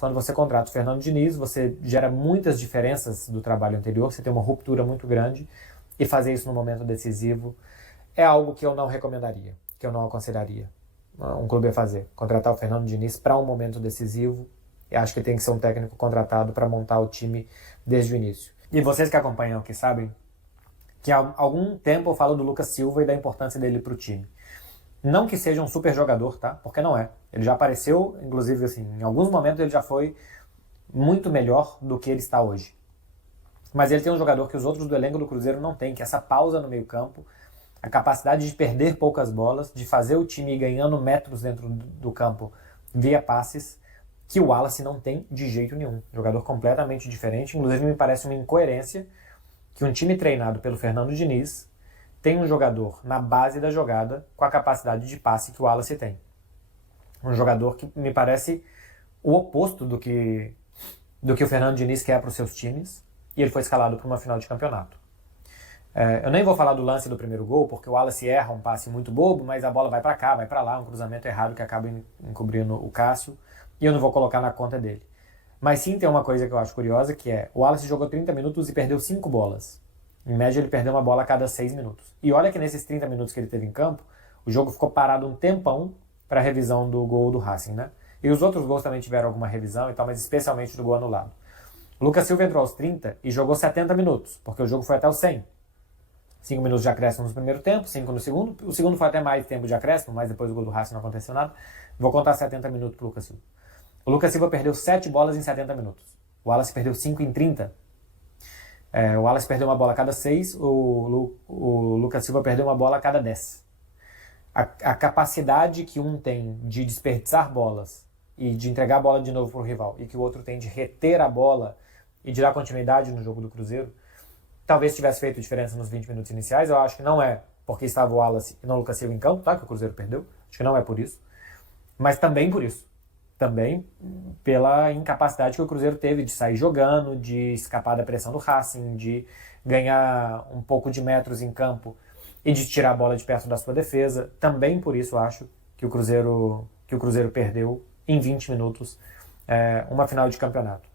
Quando você contrata o Fernando Diniz, você gera muitas diferenças do trabalho anterior, você tem uma ruptura muito grande, e fazer isso no momento decisivo é algo que eu não recomendaria, que eu não aconselharia um clube a fazer. Contratar o Fernando Diniz para um momento decisivo, eu acho que tem que ser um técnico contratado para montar o time desde o início. E vocês que acompanham aqui sabem que há algum tempo eu falo do Lucas Silva e da importância dele para o time. Não que seja um super jogador, tá? Porque não é. Ele já apareceu, inclusive, assim, em alguns momentos ele já foi muito melhor do que ele está hoje. Mas ele tem um jogador que os outros do elenco do Cruzeiro não têm, que é essa pausa no meio campo, a capacidade de perder poucas bolas, de fazer o time ir ganhando metros dentro do campo via passes, que o Wallace não tem de jeito nenhum. Jogador completamente diferente, inclusive me parece uma incoerência que um time treinado pelo Fernando Diniz tem um jogador na base da jogada com a capacidade de passe que o Wallace tem. Um jogador que me parece o oposto do que o Fernando Diniz quer para os seus times, e ele foi escalado para uma final de campeonato. Eu nem vou falar do lance do primeiro gol, porque o Wallace erra um passe muito bobo, mas a bola vai para cá, vai para lá, um cruzamento errado que acaba encobrindo o Cássio, e eu não vou colocar na conta dele. Mas sim tem uma coisa que eu acho curiosa, que é, o Wallace jogou 30 minutos e perdeu 5 bolas. Em média ele perdeu uma bola a cada 6 minutos. E olha que nesses 30 minutos que ele teve em campo, o jogo ficou parado um tempão para a revisão do gol do Racing, né? E os outros gols também tiveram alguma revisão e tal, mas especialmente do gol anulado. O Lucas Silva entrou aos 30 e jogou 70 minutos, porque o jogo foi até os 100. 5 minutos de acréscimo no primeiro tempo, 5 no segundo. O segundo foi até mais tempo de acréscimo, mas depois do gol do Racing não aconteceu nada. Vou contar 70 minutos pro Lucas Silva. O Lucas Silva perdeu 7 bolas em 70 minutos. O Wallace perdeu 5 em 30. O Wallace perdeu uma bola a cada 6, o Lucas Silva perdeu uma bola a cada 10. A capacidade que um tem de desperdiçar bolas e de entregar a bola de novo para o rival, e que o outro tem de reter a bola e de dar continuidade no jogo do Cruzeiro, talvez tivesse feito diferença nos 20 minutos iniciais. Eu acho que não é porque estava o Wallace e não o Lucas Silva em campo, tá? Que o Cruzeiro perdeu. Acho que não é por isso. Mas também por isso. Também pela incapacidade que o Cruzeiro teve de sair jogando, de escapar da pressão do Racing, de ganhar um pouco de metros em campo e de tirar a bola de perto da sua defesa. Também por isso acho que o Cruzeiro perdeu em 20 minutos uma final de campeonato.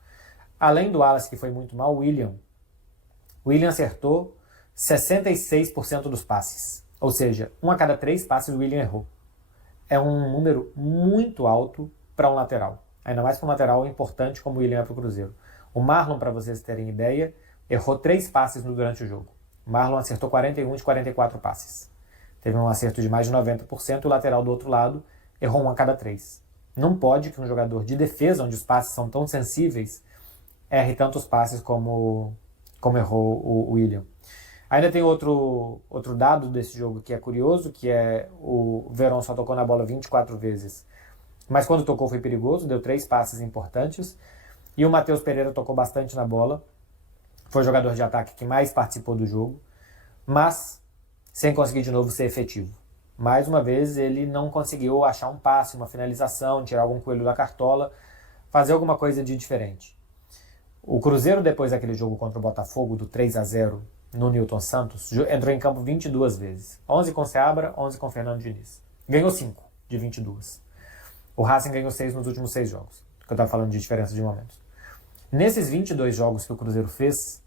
Além do Wallace, que foi muito mal, o William acertou 66% dos passes. Ou seja, 1 a cada 3 passes o William errou. É um número muito alto para um lateral. Ainda mais para um lateral importante como o William é para o Cruzeiro. O Marlon, para vocês terem ideia, errou 3 passes durante o jogo. O Marlon acertou 41 de 44 passes. Teve um acerto de mais de 90%, e o lateral do outro lado errou 1 a cada 3. Não pode que um jogador de defesa, onde os passes são tão sensíveis, erre tantos passes como errou o William. Ainda tem outro dado desse jogo que é curioso, que é o Verón só tocou na bola 24 vezes, mas quando tocou foi perigoso, deu 3 passes importantes, e o Matheus Pereira tocou bastante na bola, foi o jogador de ataque que mais participou do jogo, mas sem conseguir de novo ser efetivo. Mais uma vez ele não conseguiu achar um passe, uma finalização, tirar algum coelho da cartola, fazer alguma coisa de diferente. O Cruzeiro, depois daquele jogo contra o Botafogo, do 3 a 0 no Newton Santos, entrou em campo 22 vezes. 11 com Seabra, 11 com Fernando Diniz. Ganhou 5 de 22. O Racing ganhou 6 nos últimos 6 jogos, que eu estava falando de diferença de momentos. Nesses 22 jogos que o Cruzeiro fez,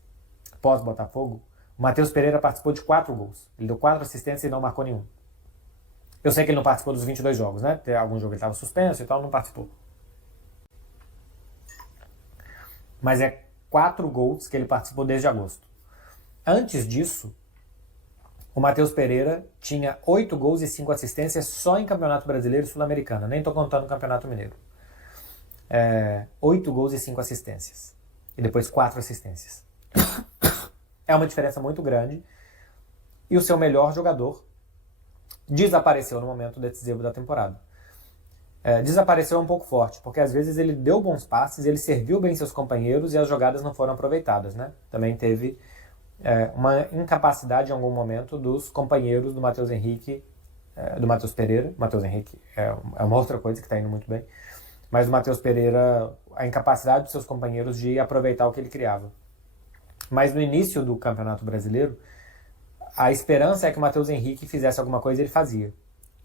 pós-Botafogo, o Matheus Pereira participou de 4 gols. Ele deu 4 assistências e não marcou nenhum. Eu sei que ele não participou dos 22 jogos, né? Tem algum jogo que ele estava suspenso e tal, não participou. Mas é 4 gols que ele participou desde agosto. Antes disso, o Matheus Pereira tinha 8 gols e 5 assistências só em Campeonato Brasileiro e Sul-Americano. Nem estou contando o Campeonato Mineiro. 8 gols e 5 assistências. E depois 4 assistências. É uma diferença muito grande. E o seu melhor jogador desapareceu no momento decisivo da temporada. Desapareceu um pouco forte, porque às vezes ele deu bons passes, ele serviu bem seus companheiros e as jogadas não foram aproveitadas, né? Também teve uma incapacidade em algum momento dos companheiros do Matheus Henrique, do Matheus Pereira. Matheus Henrique é uma outra coisa que está indo muito bem, mas do Matheus Pereira, a incapacidade dos seus companheiros de aproveitar o que ele criava. Mas no início do Campeonato Brasileiro, a esperança é que o Matheus Henrique fizesse alguma coisa e ele fazia.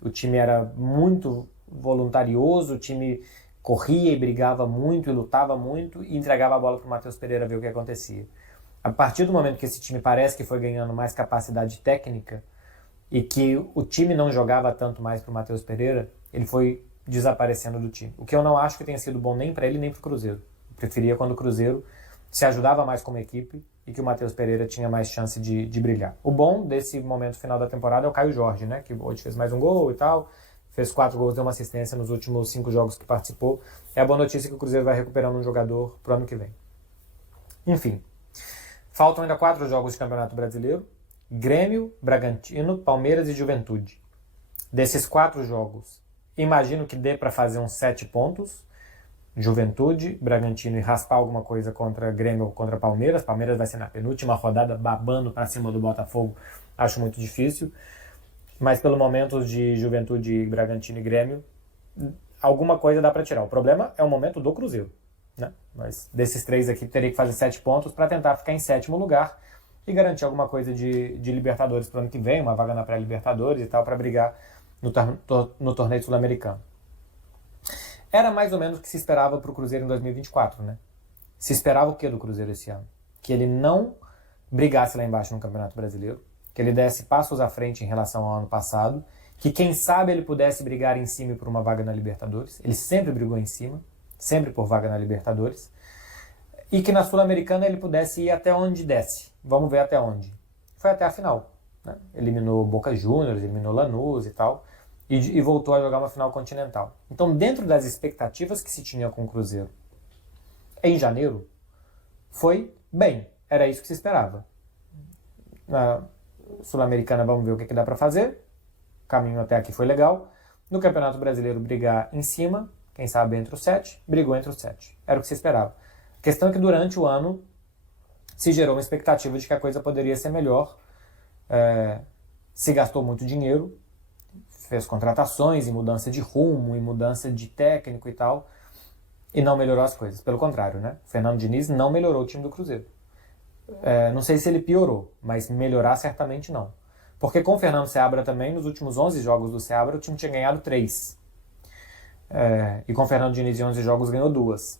O time era muito voluntarioso, o time corria e brigava muito e lutava muito e entregava a bola para o Matheus Pereira ver o que acontecia. A partir do momento que esse time parece que foi ganhando mais capacidade técnica e que o time não jogava tanto mais para o Matheus Pereira, ele foi desaparecendo do time. O que eu não acho que tenha sido bom nem para ele nem para o Cruzeiro. Eu preferia quando o Cruzeiro se ajudava mais como equipe e que o Matheus Pereira tinha mais chance de brilhar. O bom desse momento final da temporada é o Caio Jorge, né? Que hoje fez mais um gol e tal, fez 4 gols, deu uma assistência nos últimos 5 jogos que participou. É a boa notícia que o Cruzeiro vai recuperando um jogador pro ano que vem. Enfim, faltam ainda 4 jogos de Campeonato Brasileiro: Grêmio, Bragantino, Palmeiras e Juventude. Desses 4 jogos, imagino que dê para fazer uns 7 pontos. Juventude, Bragantino e raspar alguma coisa contra Grêmio ou contra Palmeiras. Palmeiras vai ser na penúltima rodada, babando para cima do Botafogo. Acho muito difícil. Mas pelo momento de Juventude, Bragantino e Grêmio, alguma coisa dá para tirar. O problema é o momento do Cruzeiro, né? Mas desses 3 aqui, teria que fazer 7 pontos para tentar ficar em 7º lugar e garantir alguma coisa de Libertadores para o ano que vem, uma vaga na pré-Libertadores e tal, para brigar no torneio sul-americano. Era mais ou menos o que se esperava para o Cruzeiro em 2024, né? Se esperava o que do Cruzeiro esse ano? Que ele não brigasse lá embaixo no Campeonato Brasileiro, que ele desse passos à frente em relação ao ano passado, que quem sabe ele pudesse brigar em cima por uma vaga na Libertadores. Ele sempre brigou em cima, sempre por vaga na Libertadores. E que na Sul-Americana ele pudesse ir até onde desce. Vamos ver até onde. Foi até a final, né? Eliminou Boca Juniors, eliminou Lanús e tal, e voltou a jogar uma final continental. Então, dentro das expectativas que se tinha com o Cruzeiro em janeiro, foi bem. Era isso que se esperava. Na Sul-Americana, vamos ver o que dá para fazer. O caminho até aqui foi legal. No Campeonato Brasileiro, brigar em cima, quem sabe entre os 7, brigou entre os 7. Era o que se esperava. A questão é que durante o ano se gerou uma expectativa de que a coisa poderia ser melhor. Se gastou muito dinheiro, fez contratações e mudança de rumo e mudança de técnico e tal, e não melhorou as coisas. Pelo contrário, né? O Fernando Diniz não melhorou o time do Cruzeiro. Não sei se ele piorou, mas melhorar certamente não. Porque com o Fernando Seabra também, nos últimos 11 jogos do Seabra, o time tinha ganhado 3. E com o Fernando Diniz em 11 jogos ganhou 2.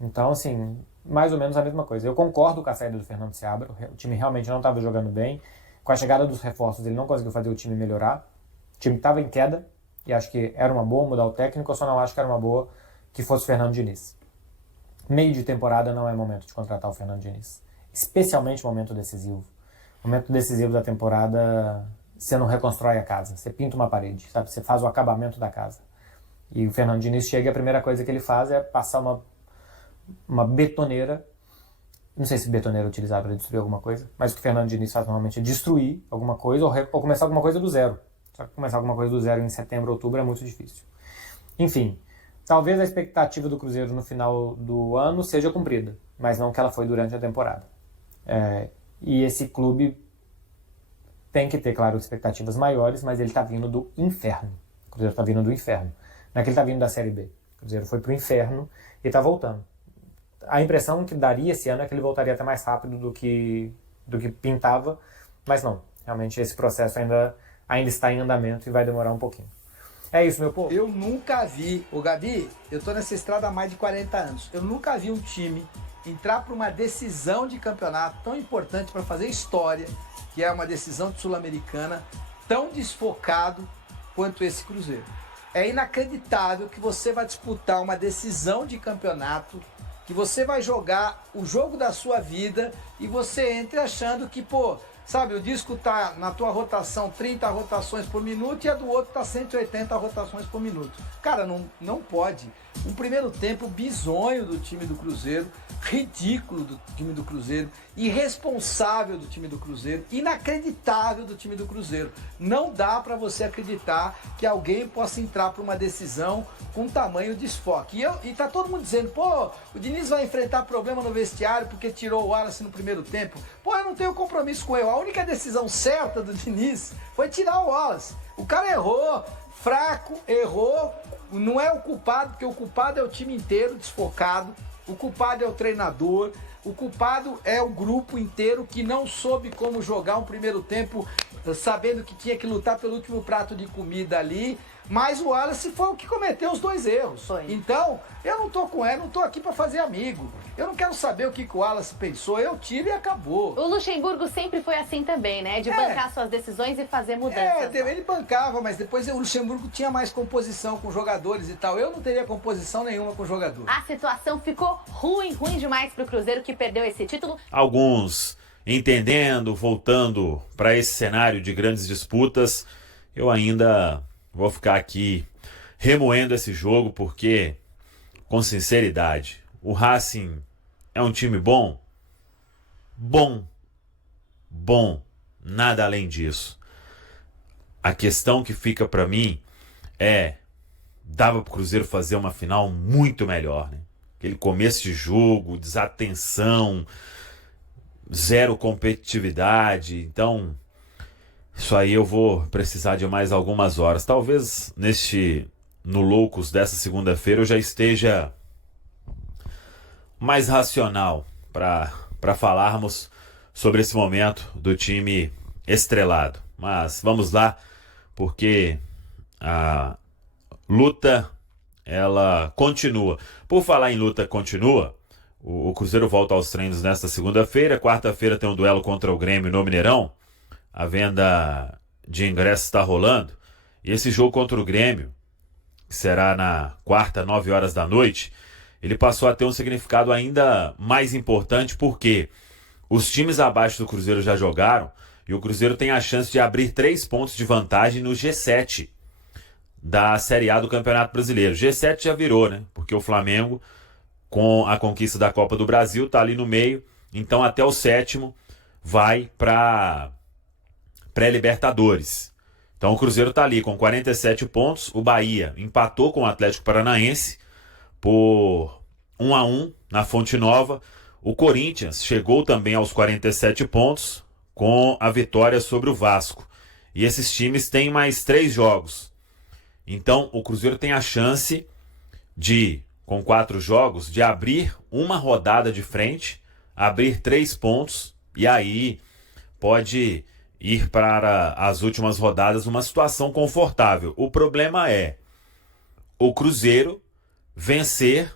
Então, assim, mais ou menos a mesma coisa. Eu concordo com a saída do Fernando Seabra, o time realmente não estava jogando bem. Com a chegada dos reforços, ele não conseguiu fazer o time melhorar. O time estava em queda, e acho que era uma boa mudar o técnico, eu só não acho que era uma boa que fosse o Fernando Diniz. Meio de temporada não é momento de contratar o Fernando Diniz. Especialmente momento decisivo. Momento decisivo da temporada, você não reconstrói a casa, você pinta uma parede, sabe? Você faz o acabamento da casa. E o Fernando Diniz chega e a primeira coisa que ele faz é passar uma betoneira. Não sei se betoneira é utilizado para destruir alguma coisa, mas o que o Fernando Diniz faz normalmente é destruir alguma coisa ou começar alguma coisa do zero. Só que começar alguma coisa do zero em setembro, outubro é muito difícil. Enfim, talvez a expectativa do Cruzeiro no final do ano seja cumprida, mas não que ela foi durante a temporada. E esse clube tem que ter, claro, expectativas maiores, mas ele está vindo do inferno. O Cruzeiro está vindo do inferno. Não é que ele está vindo da Série B. O Cruzeiro foi para o inferno e está voltando. A impressão que daria esse ano é que ele voltaria até mais rápido do que pintava, mas não. Realmente esse processo ainda está em andamento e vai demorar um pouquinho. É isso, meu povo. Eu nunca vi, Gabi, eu tô nessa estrada há mais de 40 anos, eu nunca vi um time entrar para uma decisão de campeonato tão importante para fazer história, que é uma decisão de Sul-Americana, tão desfocado quanto esse Cruzeiro. É inacreditável que você vai disputar uma decisão de campeonato, que você vai jogar o jogo da sua vida e você entre achando que, sabe, o disco tá na tua rotação 30 rotações por minuto e a do outro tá 180 rotações por minuto. Cara, não pode. Um primeiro tempo bizonho do time do Cruzeiro, ridículo do time do Cruzeiro, irresponsável do time do Cruzeiro, inacreditável do time do Cruzeiro. Não dá para você acreditar que alguém possa entrar para uma decisão com tamanho desfoque. E tá todo mundo dizendo, o Diniz vai enfrentar problema no vestiário porque tirou o Wallace no primeiro tempo. Eu não tenho compromisso com ele. A única decisão certa do Diniz foi tirar o Wallace. O cara errou, fraco, errou, não é o culpado, porque o culpado é o time inteiro desfocado, o culpado é o treinador, o culpado é o grupo inteiro que não soube como jogar um primeiro tempo sabendo que tinha que lutar pelo último prato de comida ali, mas o Wallace foi o que cometeu os 2 erros. Foi. Então, eu não tô com ela, não tô aqui para fazer amigo. Eu não quero saber o que o Wallace pensou, eu tiro e acabou. O Luxemburgo sempre foi assim também, né? De bancar suas decisões e fazer mudanças. Ele bancava, mas depois o Luxemburgo tinha mais composição com jogadores e tal. Eu não teria composição nenhuma com jogador. A situação ficou ruim demais pro Cruzeiro, que perdeu esse título. Alguns entendendo, voltando para esse cenário de grandes disputas, eu ainda vou ficar aqui remoendo esse jogo porque, com sinceridade, o Racing é um time bom? Bom, nada além disso. A questão que fica para mim é, dava pro Cruzeiro fazer uma final muito melhor, né? Aquele começo de jogo, desatenção, zero competitividade, então isso aí eu vou precisar de mais algumas horas. Talvez no Loucos dessa segunda-feira eu já esteja mais racional para falarmos sobre esse momento do time estrelado. Mas vamos lá, porque a luta ela continua. Por falar em luta continua, o Cruzeiro volta aos treinos nesta segunda-feira. Quarta-feira tem um duelo contra o Grêmio no Mineirão. A venda de ingressos está rolando. E esse jogo contra o Grêmio, que será na quarta, 9 horas da noite, ele passou a ter um significado ainda mais importante porque os times abaixo do Cruzeiro já jogaram e o Cruzeiro tem a chance de abrir 3 pontos de vantagem no G7 da Série A do Campeonato Brasileiro. G7 já virou, né? Porque o Flamengo, com a conquista da Copa do Brasil, está ali no meio. Então até o 7º vai para pré-Libertadores. Então o Cruzeiro está ali com 47 pontos. O Bahia empatou com o Atlético Paranaense por 1-1 na Fonte Nova. O Corinthians chegou também aos 47 pontos com a vitória sobre o Vasco. E esses times têm mais 3 jogos. Então o Cruzeiro tem a chance de, com 4 jogos, de abrir uma rodada de frente, abrir 3 pontos e aí pode ir para as últimas rodadas numa situação confortável. O problema é o Cruzeiro vencer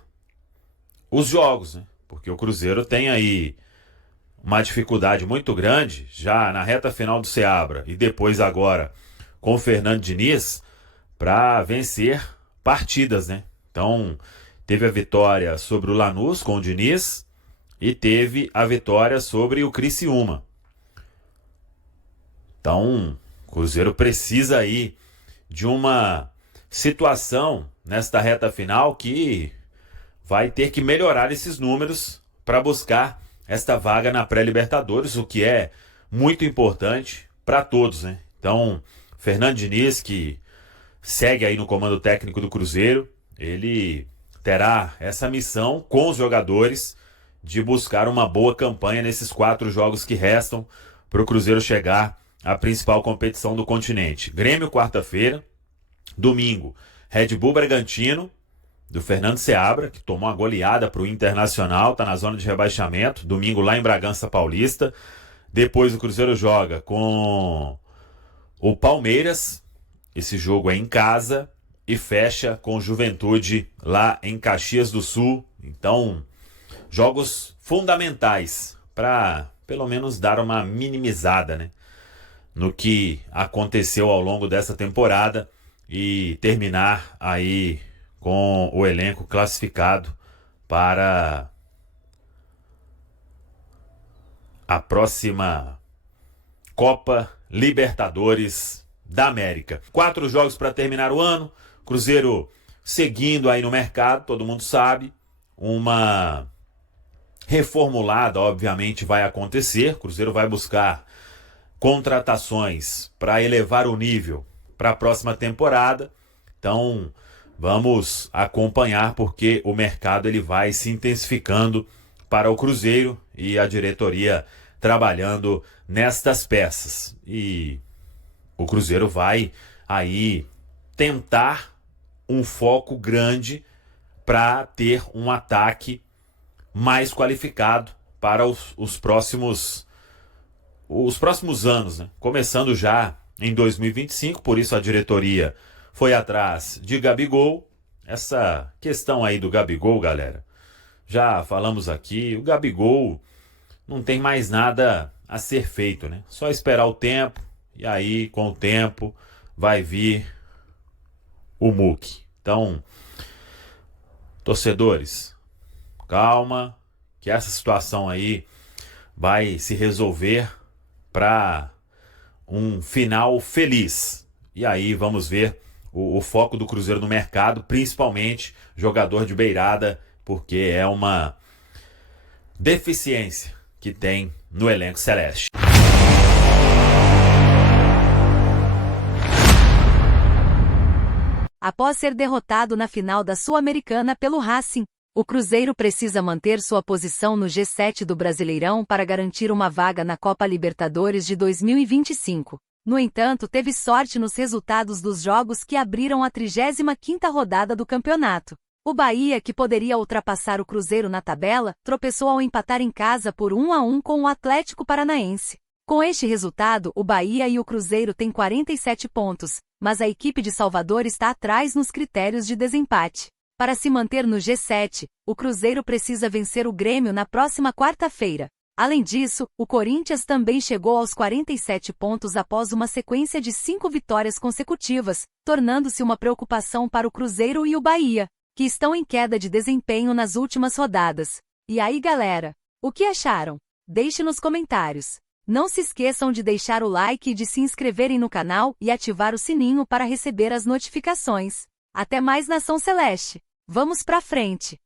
os jogos, né? Porque o Cruzeiro tem aí uma dificuldade muito grande já na reta final do Seabra e depois agora com o Fernando Diniz para vencer partidas, né? Então teve a vitória sobre o Lanús com o Diniz e teve a vitória sobre o Criciúma. Então, o Cruzeiro precisa aí de uma situação nesta reta final que vai ter que melhorar esses números para buscar esta vaga na pré-Libertadores, o que é muito importante para todos, né? Então, Fernando Diniz, que segue aí no comando técnico do Cruzeiro, ele terá essa missão com os jogadores de buscar uma boa campanha nesses 4 jogos que restam para o Cruzeiro chegar à principal competição do continente. Grêmio, quarta-feira. Domingo, Red Bull Bragantino, do Fernando Seabra, que tomou uma goleada para o Internacional, está na zona de rebaixamento. Domingo lá em Bragança Paulista. Depois o Cruzeiro joga com o Palmeiras. Esse jogo é em casa. E fecha com Juventude lá em Caxias do Sul. Então, jogos fundamentais para pelo menos dar uma minimizada, né, no que aconteceu ao longo dessa temporada e terminar aí com o elenco classificado para a próxima Copa Libertadores da América. 4 jogos para terminar o ano. Cruzeiro seguindo aí no mercado, todo mundo sabe. Uma reformulada, obviamente, vai acontecer. Cruzeiro vai buscar contratações para elevar o nível para a próxima temporada. Então, vamos acompanhar porque o mercado ele vai se intensificando para o Cruzeiro e a diretoria trabalhando nestas peças. E o Cruzeiro vai aí tentar um foco grande para ter um ataque mais qualificado para os próximos os próximos anos, né? Começando já em 2025, por isso a diretoria foi atrás de Gabigol. Essa questão aí do Gabigol, galera, já falamos aqui, o Gabigol não tem mais nada a ser feito, né? Só esperar o tempo, e aí com o tempo vai vir o Muque. Então, torcedores, calma, que essa situação aí vai se resolver para um final feliz. E aí vamos ver o foco do Cruzeiro no mercado, principalmente jogador de beirada, porque é uma deficiência que tem no elenco celeste. Após ser derrotado na final da Sul-Americana pelo Racing, o Cruzeiro precisa manter sua posição no G7 do Brasileirão para garantir uma vaga na Copa Libertadores de 2025. No entanto, teve sorte nos resultados dos jogos que abriram a 35ª rodada do campeonato. O Bahia, que poderia ultrapassar o Cruzeiro na tabela, tropeçou ao empatar em casa por 1-1 com o Atlético Paranaense. Com este resultado, o Bahia e o Cruzeiro têm 47 pontos, mas a equipe de Salvador está atrás nos critérios de desempate. Para se manter no G7, o Cruzeiro precisa vencer o Grêmio na próxima quarta-feira. Além disso, o Corinthians também chegou aos 47 pontos após uma sequência de 5 vitórias consecutivas, tornando-se uma preocupação para o Cruzeiro e o Bahia, que estão em queda de desempenho nas últimas rodadas. E aí, galera? O que acharam? Deixe nos comentários. Não se esqueçam de deixar o like e de se inscreverem no canal e ativar o sininho para receber as notificações. Até mais, Nação Celeste! Vamos pra frente!